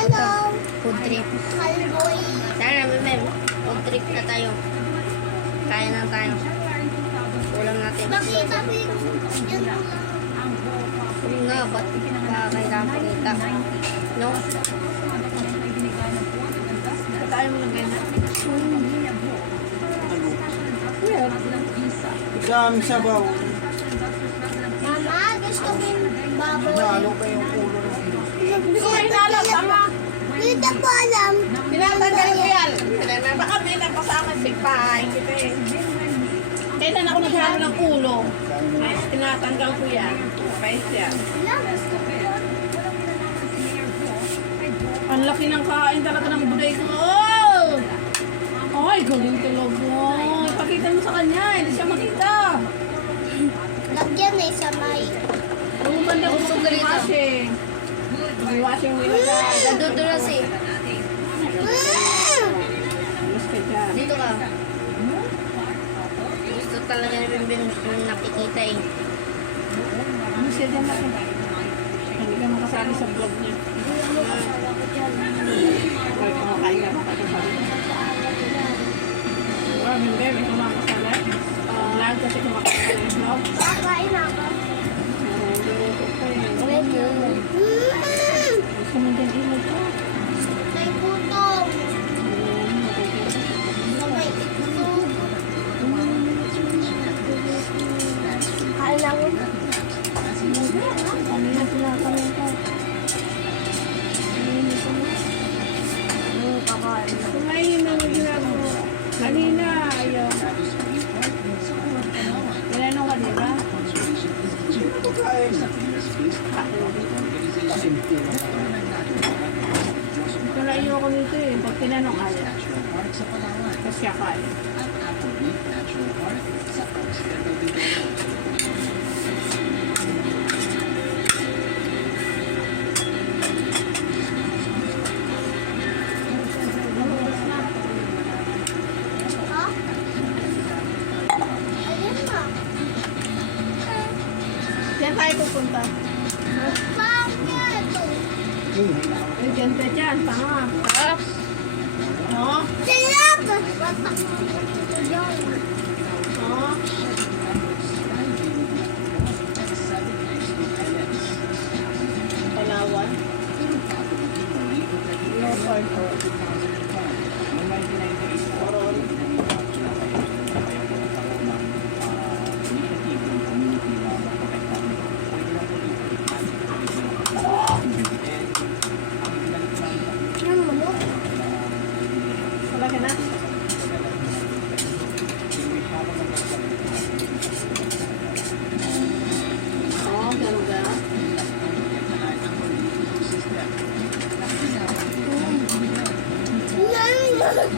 Hello. Food trip. Kalboy. Sana, Mem. Food trip na tayo. Kaya na tayo. Ulam natin. Nakita mo yung. Yun nga, ba't pa kailangan pakita? No? Tayo mo lang ganyan. Isang sabaw. Mama, gusto ko yung baboy. Nalo pa yung ulo Hindi ko kayo nalam, tama. Hindi ko alam. Tinatanggal ko yan. Baka may napasama si Pai. Kailan ako naghalo ng ulo. Ay, tinatanggal ko yan. Pais yan. Ang laki ng kain talaga ng buday ko. Oh! Ay, galing talaga. Pakita mo sa kanya, hindi siya makita. Lagyan eh sa may... Bumanda ko sa Ganito. Washing. Nilagay. Nadudulas eh. Ka dyan. Dito ka. Gusto talaga ni Bimbing yung nakikita eh. Ano siya dyan natin? Hindi ka makasali sa vlog niya. Ay, kumakain ka makakasali. Wow, hindi. May Ito na iyo ko nito eh. Pag tinanong ayaw. Tapos kakain. Ha? Ayun Diyan tayo pupunta. Bakit? Diyan ka dyan. Tanga. Ah! No? Silap! Watak mo ito dyan. No? Palawan. No part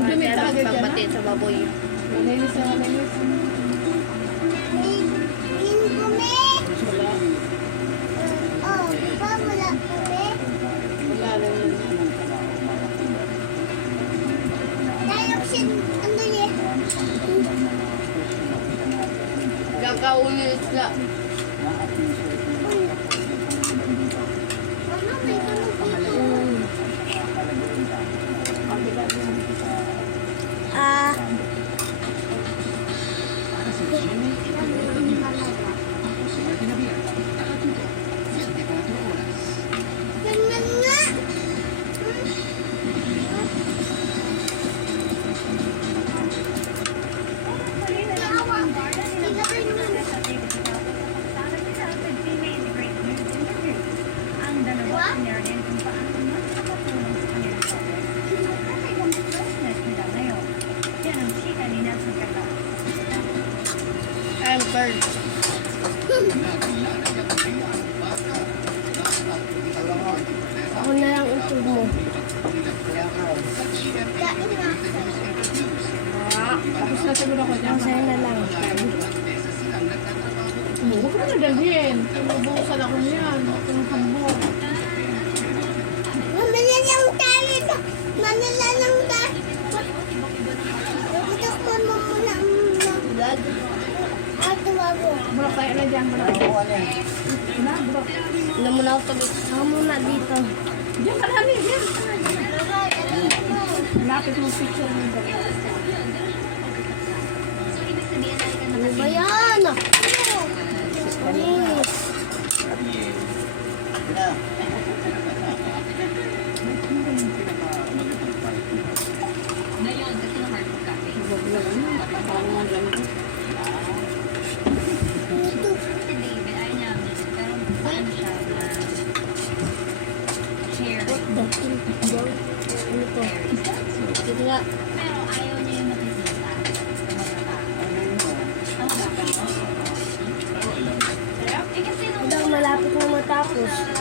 Talaga dyan, pagbati sa baboy. Malinis na malinis. Gagawin yung mustard. Ako na lang itog mo. Ah, tapos na siguro ako dyan. Masaya na lang. Huwag ko na dalhin. Pinubusan ako niyan. Pinutambo. Mamala lang tayo. Mamala lang tayo. Gusto ko muna. Dad. Bulok tayo na dyan. Bulok. Na, bulok. Alam mo na ako tabi. Ako muna dito. Diyan ka namin. Diyan. Lapit mo picture mo. Ano ba yan? Anis. Nga. Ilang malapit na matapos.